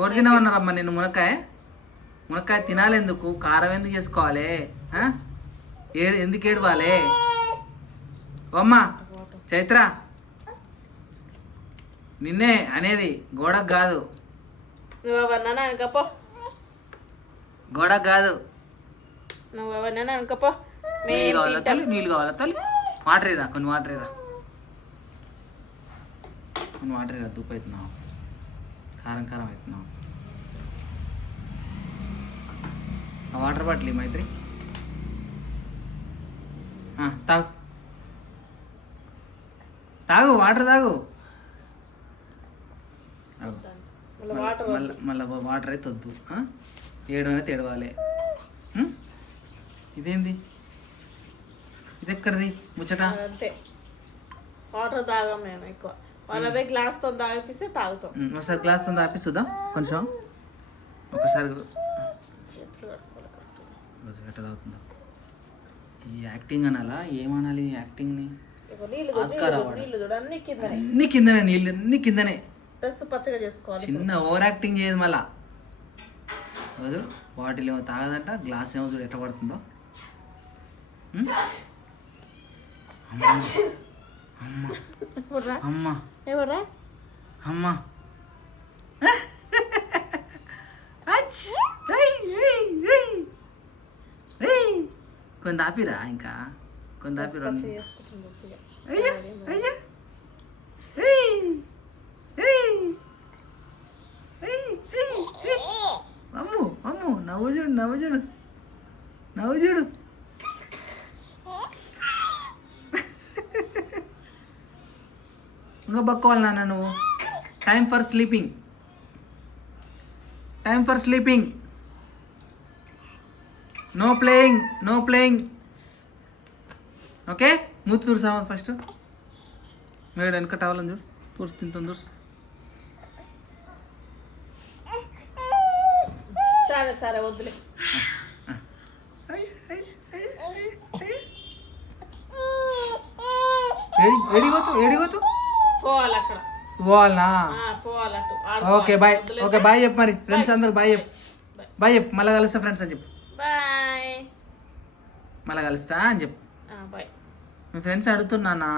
ఎవరు తినమన్నారమ్మా నేను మునక్కాయ? మునక్కాయ తినాలి ఎందుకు కారం ఎందుకు చేసుకోవాలి? ఏ ఎందుకు ఏడవాలి? అమ్మా చైత్ర. నిన్నే అనేది గోడకు కాదు. అనుకపో గోడకు కాదు. అనుకపో నీళ్ళు కావాలా తల్లి? నీళ్ళు కావాలా తల్లి? వాటర్ ఇరా కొన్ని వాటర్ ఇరా. కొన్ని వాటర్ ఇరా అవుతున్నావు కారం కారం అవుతున్నావు ఆ వాటర్ బాటిల్ మైత్రి. తాగు. తాగు వాటర్ తాగు. మళ్ళీ వాటర్ మళ్ళీ వాటర్ అయితే వద్దు. ఆ? ఏడు అయితే ఏడవాలి? ఇదేంది? ఇది ఎక్కడిది ముచ్చట వాటర్ తాగాం మేము ఎక్కువ. వాళ్ళదే గ్లాస్తో తాగిపిస్తే తాగుతాం. ఒకసారి గ్లాస్తో ఆపిస్తుందా కొంచెం. ఒకసారి గట్ట తాగుతుందా? ఈ యాక్టింగ్ అనాలా? ఏమనాలి ఈ యాక్టింగ్ని చూడు, ఆస్కార్. చూడు, చూడు అన్ని కిందనే. నీళ్ళు అన్ని కిందనే. డ్రెస్ పచ్చగా చేసుకోవాలి చిన్న ఓవర్ యాక్టింగ్ చేయదు మళ్ళా. రోజు బాటిల్ ఏమో తాగదంట గ్లాస్ ఏమో చూడు ఎట్లా పడుతుందో? అమ్మ. అమ్మ. ఎవర్రా అమ్మ. కొన్ని దాపిరా ఇంకా? చేసుకుంటుంది ఉత్తిగా. అయ్యా అయ్యా. అమ్ము అమ్ము. నవ్వు చూడు నవ్వు చూడు. నవ్వు చూడు. ఇంకా పక్కోవాలి నాన్న నువ్వు? Time for sleeping time for sleeping no playing no playing okay మూతి చూడు సామాన్ ఫస్ట్ మీరు వెనక టవల్ చూడు. చూసి తింటుంది చూడు. సరే సరే వద్దులే. ఏడి ఏడిగోతు ఏడిగోతు పోవాలి అక్కడ. పోవాలి? Okay bye. ఓకే బాయ్ చెప్పు మరి. ఫ్రెండ్స్ అందరు బాయ్ చెప్పు. బాయ్. చెప్పు. మళ్ళీ కలుస్తా ఫ్రెండ్స్ అని చెప్పు. బాయ్. మళ్ళీ కలుస్తా అని చెప్పు. మీ ఫ్రెండ్స్ అడుగుతున్నానా?